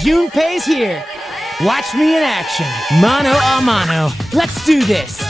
Junpei's here. Watch me in action. Mano a mano. Let's do this.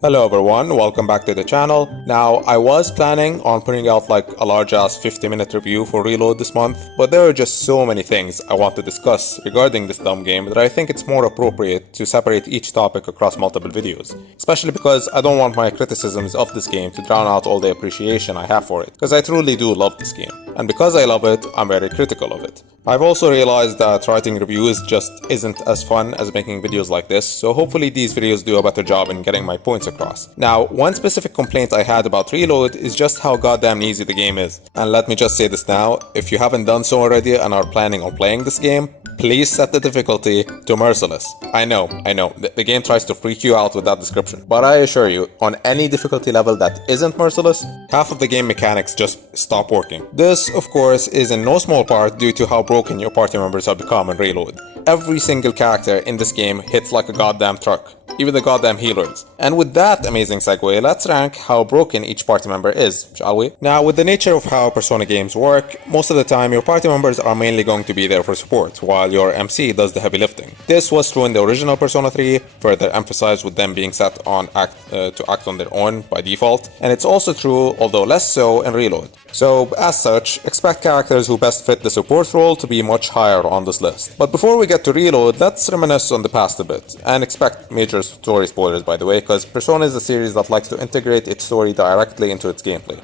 Hello everyone, welcome back to the channel. Now, I was planning on putting out like a large ass 50-minute review for Reload this month, but there are just so many things I want to discuss regarding this dumb game that I think it's more appropriate to separate each topic across multiple videos. Especially because I don't want my criticisms of this game to drown out all the appreciation I have for it, because I truly do love this game. And because I love it, I'm very critical of it. I've also realized that writing reviews just isn't as fun as making videos like this, so hopefully these videos do a better job in getting my points across. Now, one specific complaint I had about Reload is just how goddamn easy the game is. And let me just say this now, if you haven't done so already and are planning on playing this game, please set the difficulty to Merciless. I know, the game tries to freak you out with that description, but I assure you, on any difficulty level that isn't Merciless, half of the game mechanics just stop working. This, of course, is in no small part due to how broken your party members have become in Reload. Every single character in this game hits like a goddamn truck. Even the goddamn healers. And with that amazing segue, let's rank how broken each party member is, shall we? Now, with the nature of how Persona games work, most of the time your party members are mainly going to be there for support, while your MC does the heavy lifting. This was true in the original Persona 3, further emphasized with them being set on to act on their own by default, and it's also true, although less so, in Reload. So, as such, expect characters who best fit the support role to be much higher on this list. But before we get to Reload, let's reminisce on the past a bit, and expect major story spoilers, by the way, because Persona is a series that likes to integrate its story directly into its gameplay.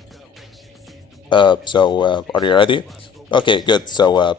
Are you ready? Okay, good. So,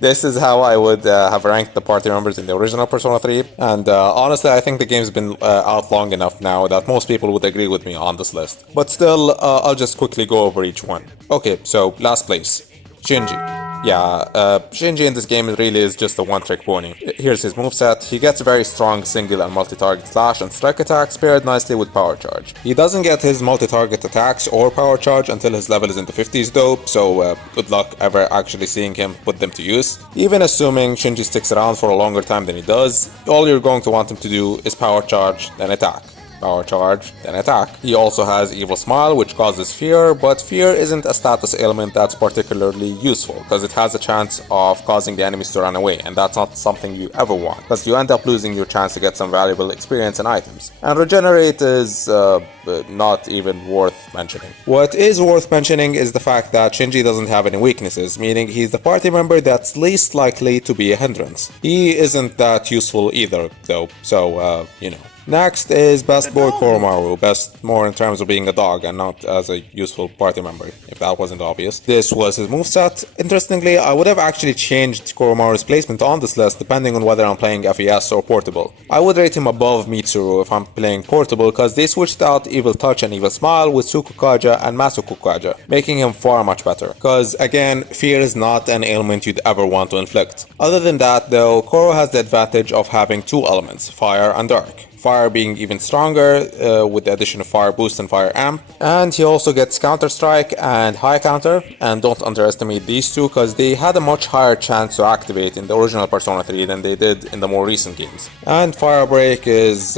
this is how I would have ranked the party members in the original Persona 3, and honestly I think the game's been out long enough now that most people would agree with me on this list. But still, I'll just quickly go over each one. Okay, so last place, Shinji. Yeah, Shinji in this game really is just a one-trick pony. Here's his moveset. He gets very strong single and multi-target slash and strike attacks paired nicely with power charge. He doesn't get his multi-target attacks or power charge until his level is in the 50s though, so good luck ever actually seeing him put them to use. Even assuming Shinji sticks around for a longer time than he does, all you're going to want him to do is power charge, then attack. Power charge, then attack. He also has Evil Smile, which causes fear, but fear isn't a status ailment that's particularly useful, because it has a chance of causing the enemies to run away, and that's not something you ever want, because you end up losing your chance to get some valuable experience and items. And Regenerate is not even worth mentioning. What is worth mentioning is the fact that Shinji doesn't have any weaknesses, meaning he's the party member that's least likely to be a hindrance. He isn't that useful either, though, so, you know. Next is Best Boy Koromaru, best more in terms of being a dog and not as a useful party member, if that wasn't obvious. This was his moveset. Interestingly, I would have actually changed Koromaru's placement on this list depending on whether I'm playing FES or Portable. I would rate him above Mitsuru if I'm playing Portable because they switched out Evil Touch and Evil Smile with Tsukukaja and Masukukaja, making him far much better. Because again, fear is not an ailment you'd ever want to inflict. Other than that though, Koro has the advantage of having two elements, Fire and Dark. Fire being even stronger with the addition of Fire Boost and Fire Amp. And he also gets Counter Strike and High Counter, and don't underestimate these two because they had a much higher chance to activate in the original Persona 3 than they did in the more recent games. And Fire Break is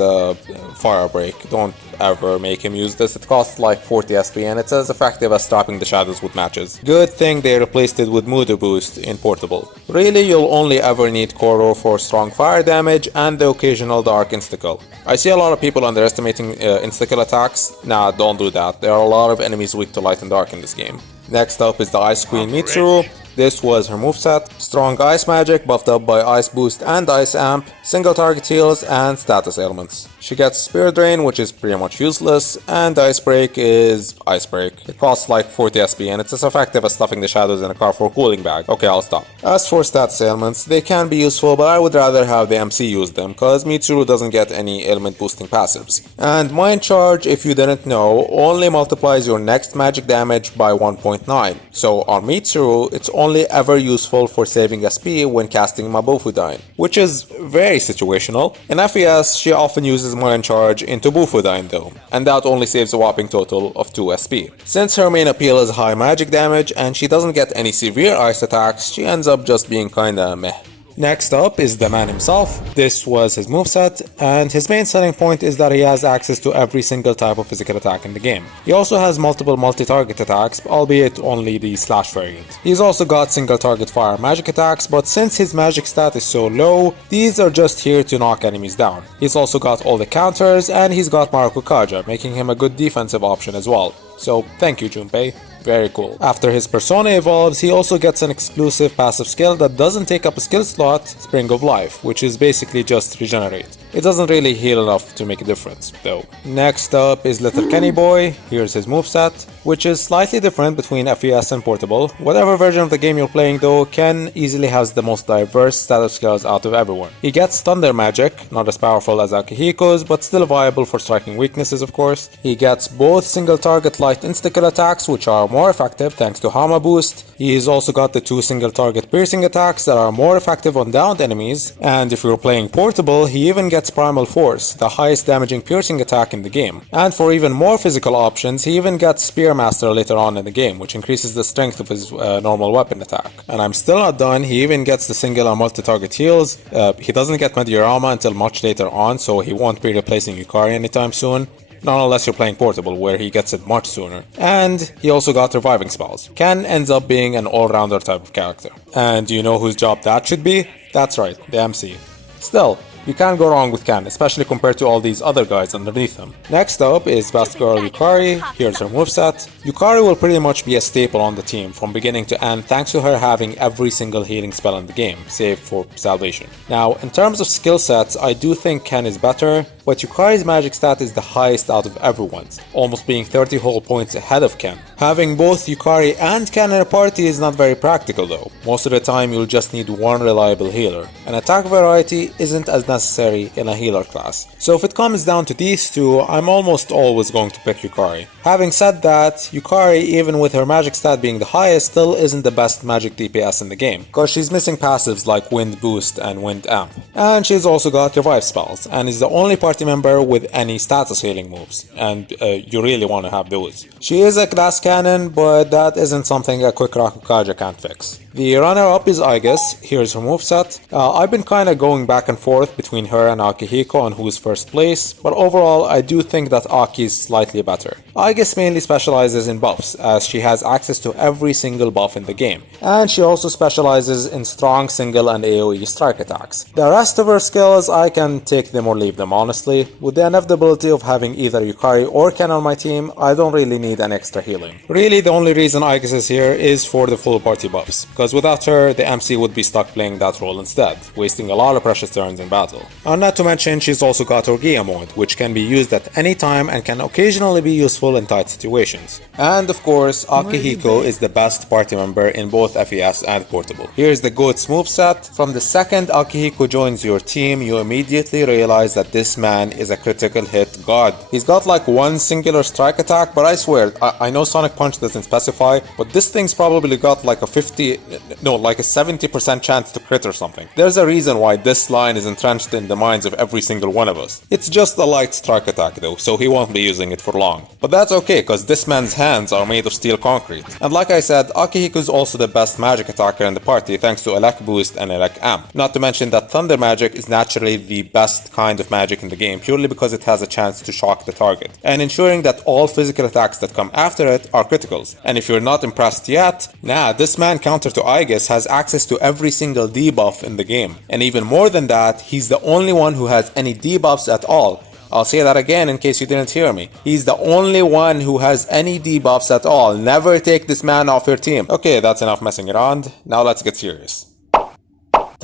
Fire Break. Don't ever make him use this. It costs like 40 SP and it's as effective as stopping the shadows with matches. Good thing they replaced it with Mood Boost in Portable. Really, you'll only ever need Koro for strong fire damage and the occasional dark insta-kill. I see a lot of people underestimating insta-kill attacks. Nah, don't do that. There are a lot of enemies weak to light and dark in this game. Next up is the Ice Queen Mitsuru. This was her moveset. Strong ice magic buffed up by ice boost and ice amp, single target heals and status ailments. She gets Spirit Drain, which is pretty much useless, and Ice Break is Ice Break. It costs like 40 SP and it's as effective as stuffing the shadows in a car for a cooling bag. Okay, I'll stop. As for status ailments, they can be useful, but I would rather have the MC use them, cause Mitsuru doesn't get any ailment boosting passives. And Mind Charge, if you didn't know, only multiplies your next magic damage by 1.9. So on Mitsuru, it's only ever useful for saving SP when casting Mabufudyne, which is very situational. In FES, she often uses Marin Charge into Bufudyne though, and that only saves a whopping total of 2 SP. Since her main appeal is high magic damage and she doesn't get any severe ice attacks, she ends up just being kinda meh. Next up is the man himself. This was his moveset, and his main selling point is that he has access to every single type of physical attack in the game. He also has multiple multi-target attacks, albeit only the slash variant. He's also got single target fire magic attacks, but since his magic stat is so low, these are just here to knock enemies down. He's also got all the counters, and he's got Maruko Kaja, making him a good defensive option as well. So thank you, Junpei. Very cool. After his persona evolves, he also gets an exclusive passive skill that doesn't take up a skill slot, Spring of Life, which is basically just regenerate. It doesn't really heal enough to make a difference, though. Next up is Little Kenny Boy. Here's his moveset, which is slightly different between FES and Portable. Whatever version of the game you're playing though, Ken easily has the most diverse set of skills out of everyone. He gets Thunder Magic, not as powerful as Akihiko's, but still viable for striking weaknesses of course. He gets both single target light insta-kill attacks, which are more effective thanks to Hama boost. He's also got the 2 single target piercing attacks that are more effective on downed enemies, and if you're playing Portable, he even gets Primal Force, the highest damaging piercing attack in the game. And for even more physical options, he even gets Spearmaster later on in the game, which increases the strength of his normal weapon attack. And I'm still not done, he even gets the single and multi-target heals. He doesn't get Mediorama until much later on, so he won't be replacing Yukari anytime soon. Not unless you're playing Portable, where he gets it much sooner. And he also got reviving spells. Ken ends up being an all-rounder type of character. And do you know whose job that should be? That's right, the MC. Still, you can't go wrong with Ken, especially compared to all these other guys underneath him. Next up is Best Girl Yukari. Here's her moveset. Yukari will pretty much be a staple on the team from beginning to end thanks to her having every single healing spell in the game, save for Salvation. Now, in terms of skill sets, I do think Ken is better, but Yukari's magic stat is the highest out of everyone's, almost being 30 whole points ahead of Ken. Having both Yukari and Ken in a party is not very practical though. Most of the time you'll just need one reliable healer. An attack variety isn't as necessary in a healer class. So if it comes down to these two, I'm almost always going to pick Yukari. Having said that, Yukari, even with her magic stat being the highest, still isn't the best magic DPS in the game, cause she's missing passives like Wind Boost and Wind Amp. And she's also got revive spells, and is the only party member with any status healing moves, and you really want to have those. She is a glass cannon, but that isn't something a quick Rakukaja can't fix. The runner-up is Aigis. Here's her moveset. I've been kinda going back and forth between her and Akihiko on who's first place, but overall I do think that Aki is slightly better. Aigis mainly specializes in buffs, as she has access to every single buff in the game, and she also specializes in strong single and AoE strike attacks. The rest of her skills, I can take them or leave them honestly. With the inevitability of having either Yukari or Ken on my team, I don't really need an extra healing. Really, the only reason Aigis is here is for the full party buffs, because without her, the MC would be stuck playing that role instead, wasting a lot of precious turns in battle. And not to mention, she's also got her Gia mode, which can be used at any time and can occasionally be useful in tight situations. And of course, Akihiko is the best party member in both FES and Portable. Here's the GOAT's moveset. From the second Akihiko joins your team, you immediately realize that this man is a critical hit god. He's got like one singular strike attack, but I swear, I know Sonic Punch doesn't specify, but this thing's probably got like a 70% chance to crit or something. There's a reason why this line is entrenched in the minds of every single one of us. It's just a light strike attack though, so he won't be using it for long. But that's okay, cause this man's hands are made of steel concrete. And like I said, Akihiko is also the best magic attacker in the party thanks to Elec Boost and Elec Amp. Not to mention that Thunder Magic is naturally the best kind of magic in the game purely because it has a chance to shock the target, and ensuring that all physical attacks that come after it are criticals. And if you're not impressed yet, this man counter to Aigis has access to every single debuff in the game. And even more than that, he's the only one who has any debuffs at all. I'll say that again in case you didn't hear me. He's the only one who has any debuffs at all. Never take this man off your team. Okay, that's enough messing around. Now let's get serious.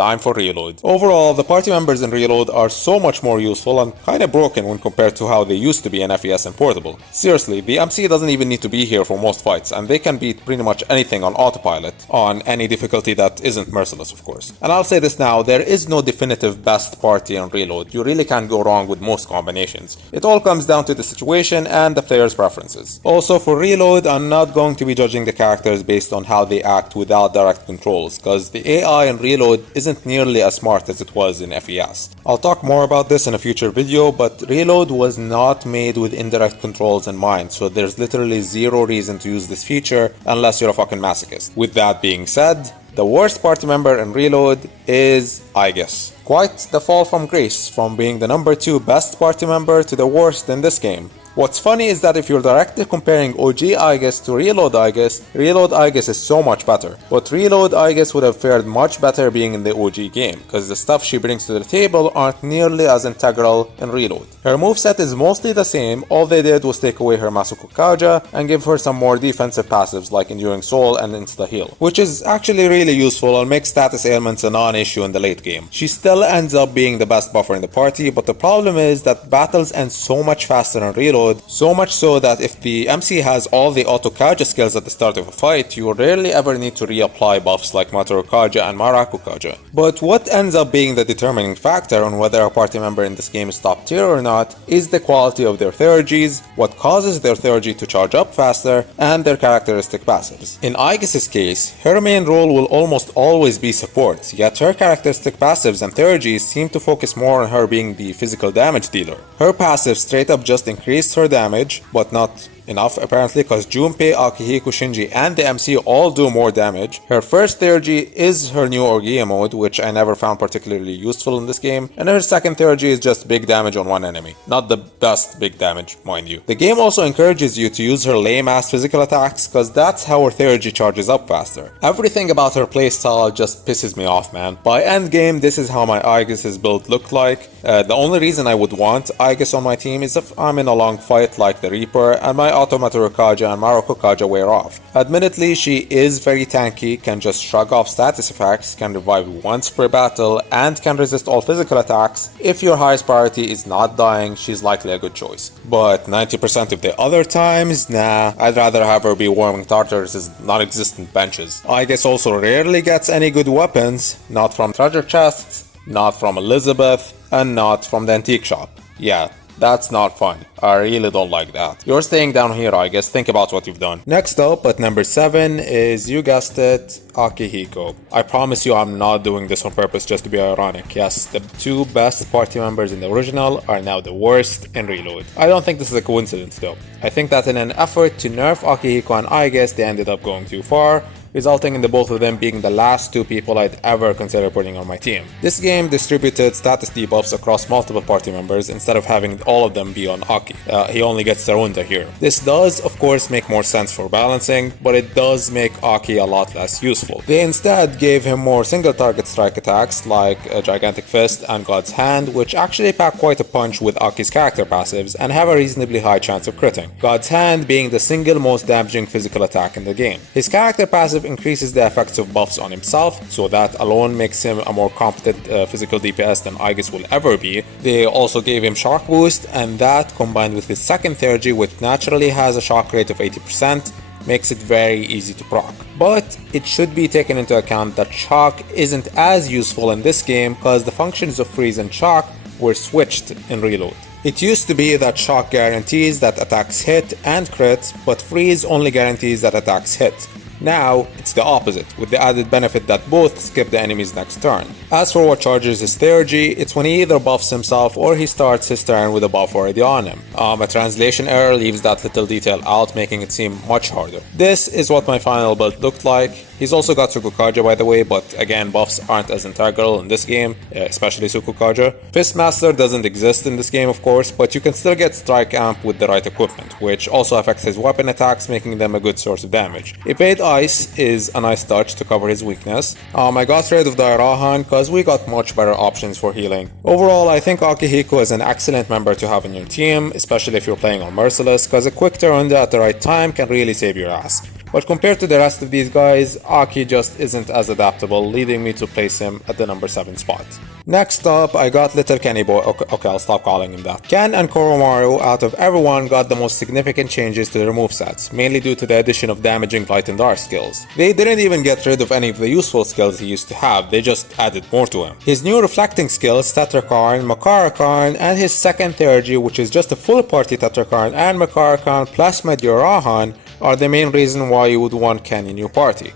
time for Reload. Overall, the party members in Reload are so much more useful and kinda broken when compared to how they used to be in FES and Portable. Seriously, the MC doesn't even need to be here for most fights, and they can beat pretty much anything on autopilot, on any difficulty that isn't merciless of course. And I'll say this now, there is no definitive best party on Reload. You really can't go wrong with most combinations. It all comes down to the situation and the player's preferences. Also for Reload, I'm not going to be judging the characters based on how they act without direct controls, cause the AI in Reload isn't nearly as smart as it was in FES. I'll talk more about this in a future video, but Reload was not made with indirect controls in mind, so there's literally zero reason to use this feature unless you're a fucking masochist. With that being said, the worst party member in Reload is Aigis. Quite the fall from grace, from being the number 2 best party member to the worst in this game. What's funny is that if you're directly comparing OG Aigis to Reload Aigis is so much better. But Reload Aigis would have fared much better being in the OG game, because the stuff she brings to the table aren't nearly as integral in Reload. Her moveset is mostly the same, all they did was take away her Masuko Kaja and give her some more defensive passives like Enduring Soul and Insta Heal, which is actually really useful and makes status ailments a non-issue in the late game. She still ends up being the best buffer in the party, but the problem is that battles end so much faster in Reload, so much so that if the MC has all the auto Kaja skills at the start of a fight, you rarely ever need to reapply buffs like Mataru Kaja and Maraku Kaja. But what ends up being the determining factor on whether a party member in this game is top tier or not is the quality of their theurgies, what causes their theurgy to charge up faster, and their characteristic passives. In Aigis' case, her main role will almost always be support, yet her characteristic passives and theurgies seem to focus more on her being the physical damage dealer. Her passives straight up just increased her damage, but not enough apparently, because Junpei, Akihiko, Shinji and the MC all do more damage. Her first theurgy is her new Orgia mode, which I never found particularly useful in this game, and her second theurgy is just big damage on one enemy. Not the best big damage, mind you. The game also encourages you to use her lame ass physical attacks, cause that's how her theurgy charges up faster. Everything about her playstyle just pisses me off, man. By end game, this is how my Aigis' build looked like. The only reason I would want Aigis on my team is if I'm in a long fight like the Reaper and my Mataru Kaja and Maraku Kaja wear off. Admittedly, she is very tanky, can just shrug off status effects, can revive once per battle, and can resist all physical attacks. If your highest priority is not dying, she's likely a good choice. But 90% of the other times, nah, I'd rather have her be warming Tartarus' non-existent benches. Aigis also rarely gets any good weapons, not from treasure chests, not from Elizabeth, and not from the antique shop. Yeah, that's not fun. I really don't like that. You're staying down here, I guess. Think about what you've done. Next up, at number 7 is, you guessed it, Akihiko. I promise you I'm not doing this on purpose just to be ironic. Yes, the 2 best party members in the original are now the worst in Reload. I don't think this is a coincidence though. I think that in an effort to nerf Akihiko and Aigis, they ended up going too far, resulting in the both of them being the last 2 people I'd ever consider putting on my team. This game distributed status debuffs across multiple party members instead of having all of them be on Aki. He only gets Sarunda here. This does of course make more sense for balancing, but it does make Aki a lot less useful. They instead gave him more single target strike attacks like a Gigantic Fist and God's Hand, which actually pack quite a punch with Aki's character passives and have a reasonably high chance of critting. God's Hand being the single most damaging physical attack in the game. His character passive increases the effects of buffs on himself, so that alone makes him a more competent physical DPS than Aigis will ever be. They also gave him shock boost, and that combined with his second theurgy, which naturally has a shock rate of 80%, makes it very easy to proc. But it should be taken into account that shock isn't as useful in this game because the functions of freeze and shock were switched in Reload. It used to be that shock guarantees that attacks hit and crit, but freeze only guarantees that attacks hit. Now, it's the opposite, with the added benefit that both skip the enemy's next turn. As for what charges his theurgy, it's when he either buffs himself or he starts his turn with a buff already on him. A translation error leaves that little detail out, making it seem much harder. This is what my final build looked like. He's also got Sukukaja by the way, but again, buffs aren't as integral in this game, especially Sukukaja. Fistmaster doesn't exist in this game of course, but you can still get Strike Amp with the right equipment, which also affects his weapon attacks, making them a good source of damage. Evade Ice is a nice touch to cover his weakness. I got rid of Dairahan because we got much better options for healing. Overall, I think Akihiko is an excellent member to have in your team, especially if you're playing on Merciless, because a quick Tarunda at the right time can really save your ass. But compared to the rest of these guys, Aki just isn't as adaptable, leading me to place him at the number 7 spot. Next up, I got Little Kenny Boy. Okay, I'll stop calling him that. Ken and Koromaru, out of everyone, got the most significant changes to their movesets, mainly due to the addition of damaging light and dark skills. They didn't even get rid of any of the useful skills he used to have, they just added more to him. His new reflecting skills, Tetrakarn, Makarakarn, and his second Theurgy, which is just a full party Tetrakarn and Makarakarn plus Meteorahan, are the main reason why you would want Ken in your party.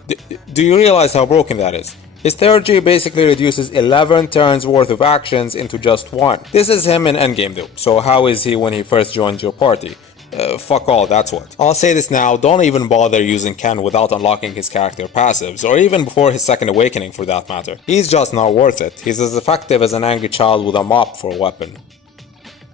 Do you realize how broken that is? His Theurgy basically reduces 11 turns worth of actions into just 1. This is him in endgame though, so how is he when he first joins your party? Fuck all, that's what. I'll say this now, don't even bother using Ken without unlocking his character passives, or even before his second awakening for that matter. He's just not worth it. He's as effective as an angry child with a mop for a weapon.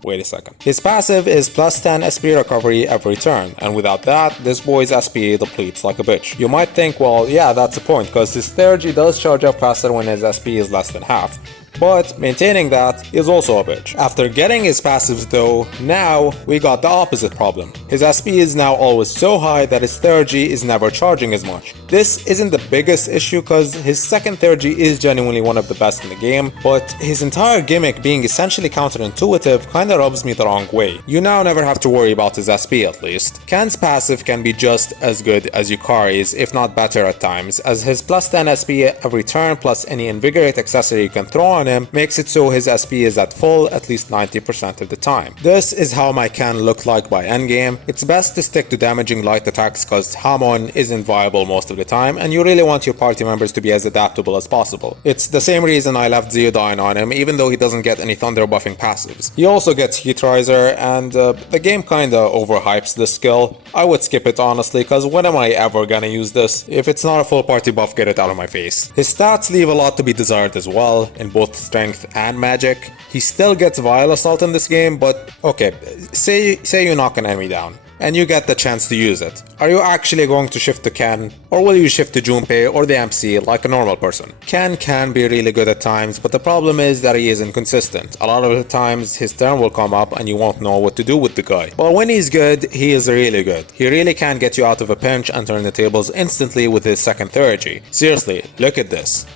Wait a second. His passive is plus 10 SP recovery every turn, and without that, this boy's SP depletes like a bitch. You might think, well, yeah, that's the point, cause his Theurgy does charge up faster when his SP is less than half. But maintaining that is also a bitch. After getting his passives though, now we got the opposite problem. His SP is now always so high that his Theurgy is never charging as much. This isn't the biggest issue cause his second Theurgy is genuinely one of the best in the game, but his entire gimmick being essentially counterintuitive kinda rubs me the wrong way. You now never have to worry about his SP at least. Ken's passive can be just as good as Yukari's, if not better at times, as his plus 10 SP every turn plus any invigorate accessory you can throw on him makes it so his SP is at full at least 90% of the time. This is how my Ken looked like by endgame. It's best to stick to damaging light attacks cause Hamon isn't viable most of the time and you really want your party members to be as adaptable as possible. It's the same reason I left Zeodyne on him even though he doesn't get any thunder buffing passives. He also gets Heat Riser and the game kinda overhypes this skill. I would skip it honestly cause when am I ever gonna use this? If it's not a full party buff, get it out of my face. His stats leave a lot to be desired as well in both strength and magic. He still gets Vile Assault in this game, but okay, say you knock an enemy down and you get the chance to use it. Are you actually going to shift to Ken, or will you shift to Junpei or the MC like a normal person? Ken can be really good at times, but the problem is that he is inconsistent. A lot of the times his turn will come up and you won't know what to do with the guy. But when he's good, he is really good. He really can get you out of a pinch and turn the tables instantly with his second Theurgy. Seriously, look at this.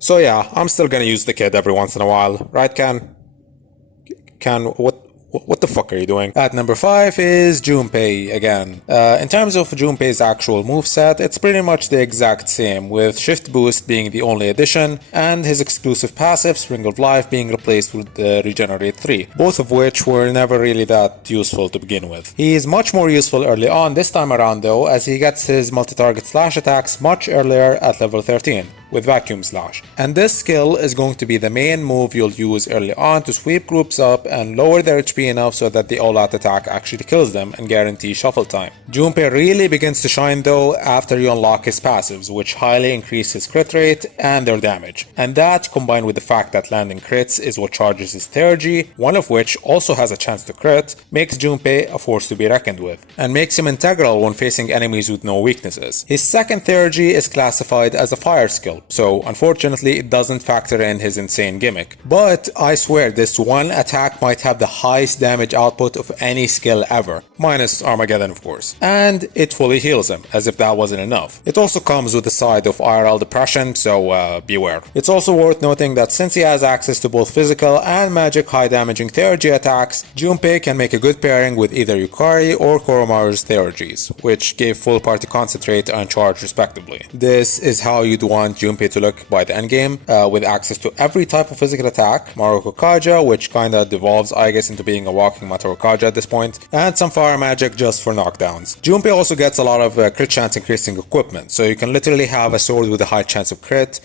So yeah, I'm still gonna use the kid every once in a while, right Ken? Ken, what the fuck are you doing? At number 5 is Junpei again. In terms of Junpei's actual moveset, it's pretty much the exact same, with Shift Boost being the only addition, and his exclusive passive, Spring of Life, being replaced with the Regenerate 3, both of which were never really that useful to begin with. He is much more useful early on this time around though, as he gets his multi-target slash attacks much earlier at level 13. With Vacuum Slash. And this skill is going to be the main move you'll use early on to sweep groups up and lower their HP enough so that the all-out attack actually kills them and guarantees shuffle time. Junpei really begins to shine though after you unlock his passives, which highly increase his crit rate and their damage. And that, combined with the fact that landing crits is what charges his Theurgy, one of which also has a chance to crit, makes Junpei a force to be reckoned with, and makes him integral when facing enemies with no weaknesses. His second Theurgy is classified as a fire skill, so unfortunately it doesn't factor in his insane gimmick. But I swear this one attack might have the highest damage output of any skill ever, minus Armageddon of course. And it fully heals him, as if that wasn't enough. It also comes with a side of IRL depression, so beware. It's also worth noting that since he has access to both physical and magic high damaging Theurgy attacks, Junpei can make a good pairing with either Yukari or Koromaru's Theurgies, which gave full party concentrate and charge respectively. This is how you'd want Junpei to look by the endgame, with access to every type of physical attack, Maruko Kaja, which kinda devolves Aigis into being a walking Mataro Kaja at this point, and some fire magic just for knockdowns. Junpei also gets a lot of crit chance increasing equipment, so you can literally have a sword with a high chance of crit,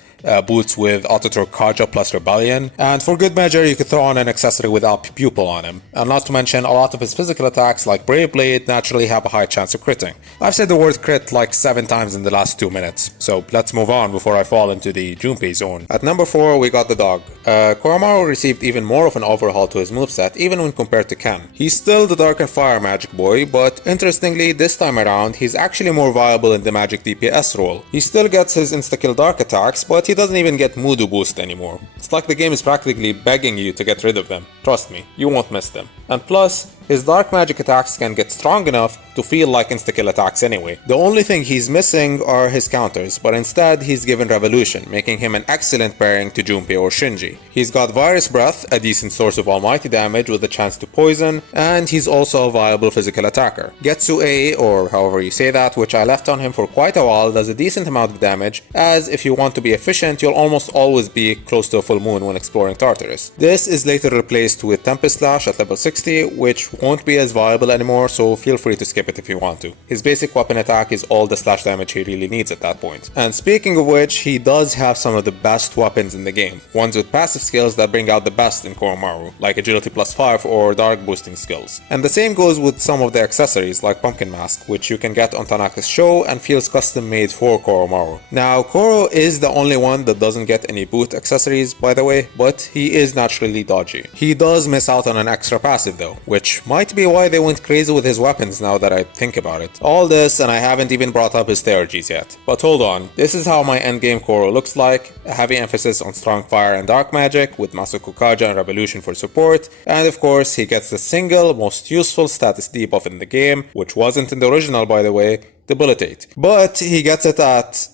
boots with Autotor Kaja plus Rebellion, and for good measure you could throw on an accessory with Alp Pupil on him. And not to mention, a lot of his physical attacks like Brave Blade naturally have a high chance of critting. I've said the word crit like 7 times in the last 2 minutes, so let's move on before I fall into the Junpei zone. At number 4 we got the dog. Koromaru received even more of an overhaul to his moveset even when compared to Ken. He's still the Dark and Fire magic boy, but interestingly this time around he's actually more viable in the magic DPS role. He still gets his insta-kill dark attacks, but he doesn't even get Mudu boost anymore. It's like the game is practically begging you to get rid of him. Trust me, you won't miss them. And plus, his dark magic attacks can get strong enough to feel like insta-kill attacks anyway. The only thing he's missing are his counters, but instead he's given Revolution, making him an excellent pairing to Junpei or Shinji. He's got Virus Breath, a decent source of almighty damage with a chance to poison, and he's also a viable physical attacker. Getsu A, or however you say that, which I left on him for quite a while, does a decent amount of damage, as if you want to be efficient, you'll almost always be close to a full moon when exploring Tartarus. This is later replaced with Tempest Slash at level 60, which won't be as viable anymore, so feel free to skip it if you want to. His basic weapon attack is all the slash damage he really needs at that point. And speaking of which, he does have some of the best weapons in the game, ones with passive skills that bring out the best in Koromaru, like Agility +5 or Dark boosting skills. And the same goes with some of the accessories like Pumpkin Mask, which you can get on Tanaka's show and feels custom made for Koromaru. Now, Koro is the only one that doesn't get any boot accessories, by the way, but he is naturally dodgy. He does miss out on an extra passive though, which might be why they went crazy with his weapons now that I think about it. All this, and I haven't even brought up his theurgies yet. But hold on, this is how my endgame Koro looks like: a heavy emphasis on strong fire and dark magic, with Masuko Kaja and Revolution for support, and of course he gets the single most useful status debuff in the game, which wasn't in the original by the way, Debilitate. But he gets it at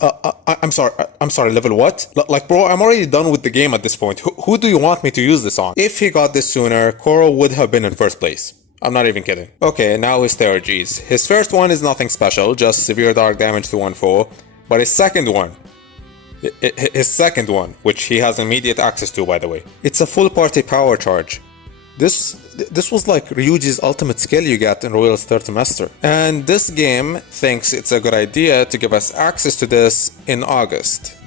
I'm sorry, level what? Like, bro, I'm already done with the game at this point. Who do you want me to use this on? If he got this sooner, Koro would have been in first place. I'm not even kidding. Okay, now his theurgies. His first one is nothing special, just severe dark damage to one foe. But his second one, which he has immediate access to by the way, it's a full party power charge. This was like Ryuji's ultimate skill you get in Royal's third semester. And this game thinks it's a good idea to give us access to this in August.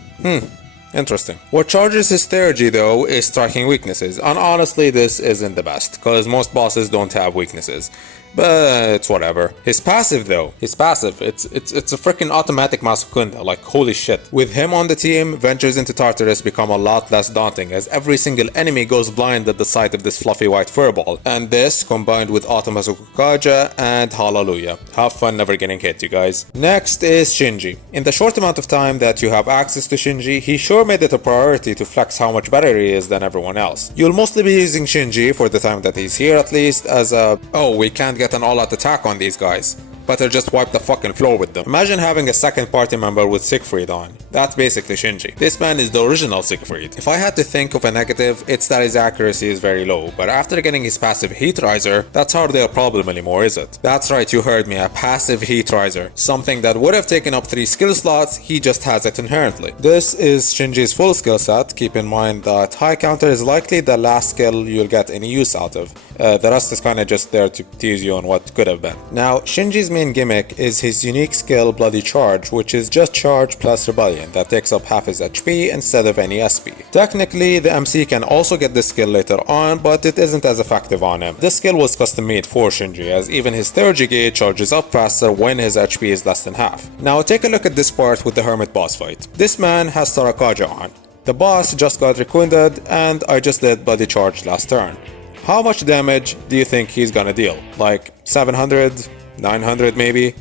Interesting. What charges his theurgy though is striking weaknesses, and honestly this isn't the best, cause most bosses don't have weaknesses. But it's whatever. His passive though, it's a freaking automatic Masukunda, like holy shit. With him on the team, ventures into Tartarus become a lot less daunting, as every single enemy goes blind at the sight of this fluffy white furball. And this, combined with Auto Masuko Kaja, and hallelujah. Have fun never getting hit, you guys. Next is Shinji. In the short amount of time that you have access to Shinji, he sure made it a priority to flex how much better he is than everyone else. You'll mostly be using Shinji, for the time that he's here at least, as a, oh, we can't get an all-out attack on these guys. Better just wipe the fucking floor with them. Imagine having a second party member with Siegfried on. That's basically Shinji. This man is the original Siegfried. If I had to think of a negative, it's that his accuracy is very low, but after getting his passive Heat Riser, that's hardly a problem anymore, is it? That's right, you heard me, a passive Heat Riser. Something that would have taken up 3 skill slots, he just has it inherently. This is Shinji's full skill set. Keep in mind that High Counter is likely the last skill you'll get any use out of. The rest is kinda just there to tease you on what could have been. Now, Shinji's main gimmick is his unique skill Bloody Charge, which is just charge plus rebellion that takes up half his HP instead of any SP. Technically, the MC can also get this skill later on, but it isn't as effective on him. This skill was custom made for Shinji, as even his theurgy gauge charges up faster when his HP is less than half. Now take a look at this part with the Hermit boss fight. This man has Sarakaja on. The boss just got Rekunded, and I just did Bloody Charge last turn. How much damage do you think he's gonna deal? Like 700? 900 maybe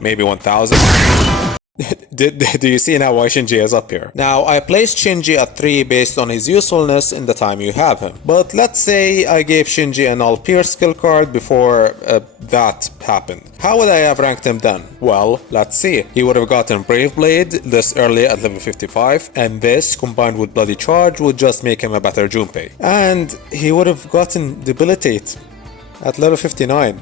1000. Do you see now why Shinji is up here? Now, I placed Shinji at 3 based on his usefulness in the time you have him. But let's say I gave Shinji an all-pierce skill card before that happened. How would I have ranked him then? Well, let's see. He would have gotten Brave Blade this early at level 55, and this, combined with Bloody Charge, would just make him a better Junpei. And he would have gotten Debilitate at level 59.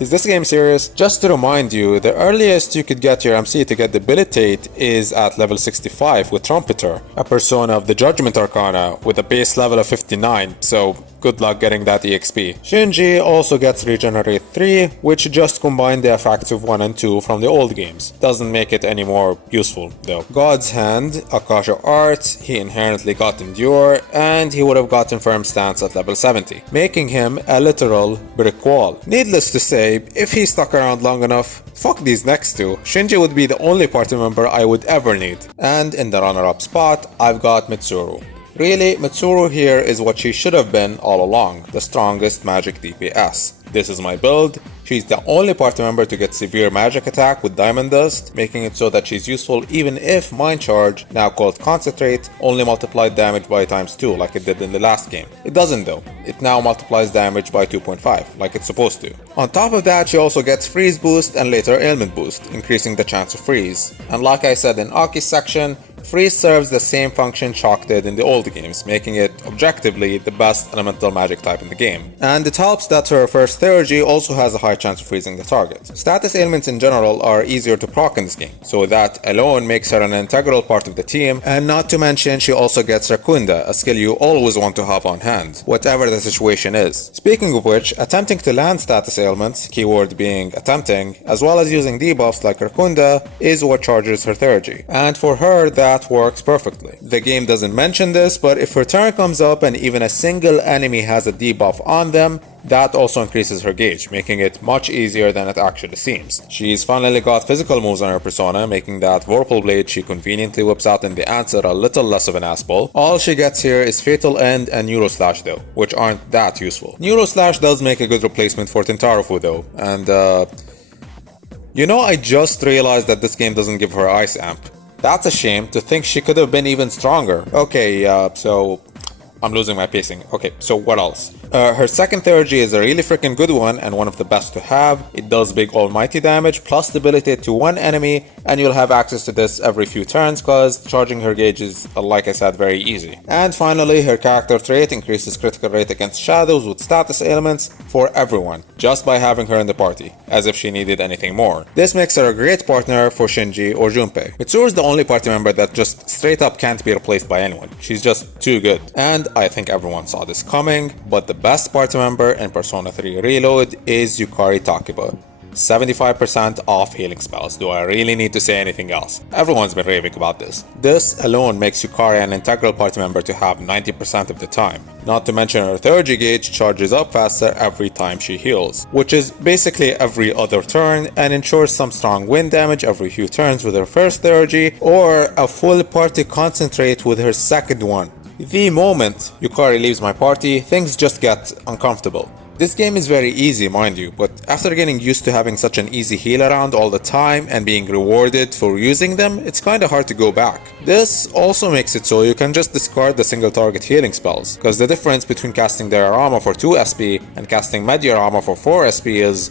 Is this game serious? Just to remind you, the earliest you could get your MC to get Debilitate is at level 65 with Trumpeter, a persona of the Judgment Arcana with a base level of 59, so good luck getting that EXP. Shinji also gets Regenerate 3, which just combined the effects of 1 and 2 from the old games. Doesn't make it any more useful though. God's Hand, Akasha Art, he inherently got Endure, and he would have gotten Firm Stance at level 70, making him a literal brick wall. Needless to say, if he stuck around long enough, fuck these next two, Shinji would be the only party member I would ever need. And in the runner-up spot, I've got Mitsuru. Really, Mitsuru here is what she should have been all along, the strongest magic DPS. This is my build. She's the only party member to get severe magic attack with Diamond Dust, making it so that she's useful even if Mind Charge, now called Concentrate, only multiplied damage by ×2 like it did in the last game. It doesn't though, it now multiplies damage by 2.5 like it's supposed to. On top of that, she also gets Freeze Boost and later Ailment Boost, increasing the chance of freeze. And like I said in Aki's section, Freeze serves the same function Shock did in the old games, making it objectively the best elemental magic type in the game. And it helps that her first Theurgy also has a high chance of freezing the target. Status ailments in general are easier to proc in this game, so that alone makes her an integral part of the team, and not to mention she also gets Rakunda, a skill you always want to have on hand, whatever the situation is. Speaking of which, attempting to land status ailments, keyword being attempting, as well as using debuffs like Rakunda, is what charges her Theurgy. And for her, that works perfectly. The game doesn't mention this, but if her turn comes up and even a single enemy has a debuff on them, that also increases her gauge, making it much easier than it actually seems. She's finally got physical moves on her persona, making that Vorpal Blade she conveniently whips out in the answer a little less of an assball. All she gets here is Fatal End and Neuro Slash though, which aren't that useful. Neuro Slash does make a good replacement for Tentarufu though, and you know, I just realized that this game doesn't give her Ice Amp. That's a shame, to think she could have been even stronger. Okay, so I'm losing my pacing. Okay, so what else? Her second Theurgy is a really freaking good one and one of the best to have. It does big almighty damage plus debilitate to one enemy, and you'll have access to this every few turns cause charging her gauge is, like I said, very easy. And finally, her character trait increases critical rate against shadows with status ailments for everyone, just by having her in the party, as if she needed anything more. This makes her a great partner for Shinji or Junpei. Mitsuru is the only party member that just straight up can't be replaced by anyone. She's just too good. And I think everyone saw this coming, but the best party member in Persona 3 Reload is Yukari Takeba. 75% off healing spells. Do I really need to say anything else? Everyone's been raving about this. This alone makes Yukari an integral party member to have 90% of the time. Not to mention her Theurgy gauge charges up faster every time she heals, which is basically every other turn, and ensures some strong wind damage every few turns with her first Theurgy, or a full party concentrate with her second one. The moment Yukari leaves my party, things just get uncomfortable. This game is very easy, mind you, but after getting used to having such an easy heal around all the time and being rewarded for using them, it's kinda hard to go back. This also makes it so you can just discard the single target healing spells, because the difference between casting Diorama for 2 SP and casting Mediorama for 4 SP is,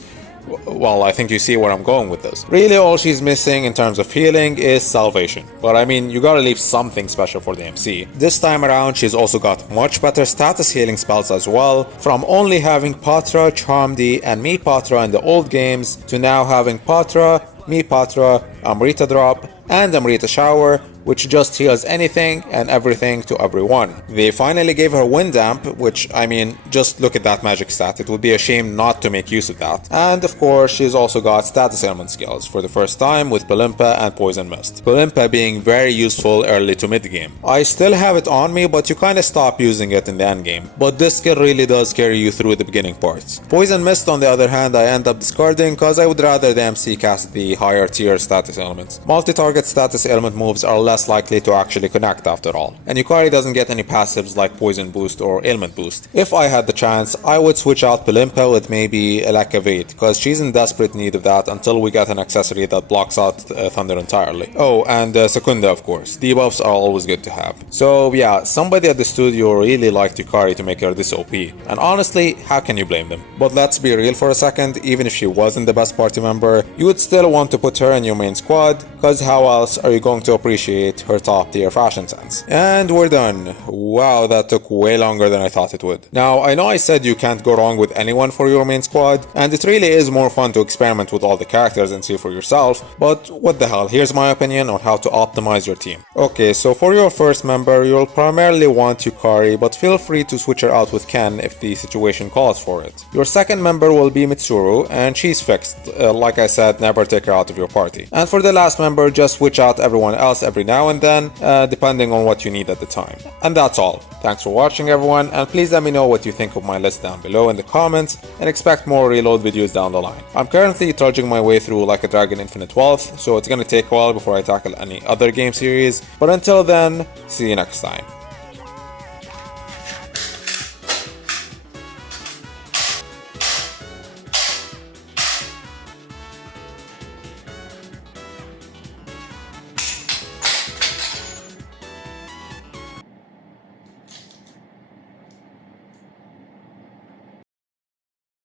well, I think you see where I'm going with this. Really, all she's missing in terms of healing is Salvation. But I mean, you gotta leave something special for the MC. This time around, she's also got much better status healing spells as well, from only having Patra, Charmdy, and Mi Patra in the old games, to now having Patra, Mi Patra, Amrita Drop, and Amrita Shower, which just heals anything and everything to everyone. They finally gave her Wind Amp, which, I mean, just look at that magic stat, it would be a shame not to make use of that. And of course, she's also got status ailment skills for the first time with Pelimpa and Poison Mist. Pelimpa being very useful early to mid game. I still have it on me, but you kinda stop using it in the end game. But this skill really does carry you through the beginning parts. Poison Mist, on the other hand, I end up discarding cause I would rather the MC cast the higher tier status elements. Multi-target status ailment moves are less likely to actually connect after all. And Yukari doesn't get any passives like Poison Boost or Ailment Boost. If I had the chance, I would switch out Pelimpa with maybe Elakavate, cause she's in desperate need of that until we get an accessory that blocks out Thunder entirely. Oh, and Secunda of course. Debuffs are always good to have. So yeah, somebody at the studio really liked Yukari to make her this OP. And honestly, how can you blame them? But let's be real for a second, even if she wasn't the best party member, you would still want to put her in your main squad, cause how else are you going to appreciate her top tier fashion sense? And we're done. Wow, that took way longer than I thought it would. Now, I know I said you can't go wrong with anyone for your main squad, and it really is more fun to experiment with all the characters and see for yourself, but what the hell, here's my opinion on how to optimize your team. Okay, so for your first member, you'll primarily want Yukari, but feel free to switch her out with Ken if the situation calls for it. Your second member will be Mitsuru, and she's fixed. Like I said, never take her out of your party. And for the last member, just switch out everyone else every now and then, depending on what you need at the time. And that's all. Thanks for watching everyone, and please let me know what you think of my list down below in the comments, and expect more reload videos down the line. I'm currently trudging my way through Like a Dragon Infinite Wealth, so it's gonna take a while before I tackle any other game series, but until then, see you next time.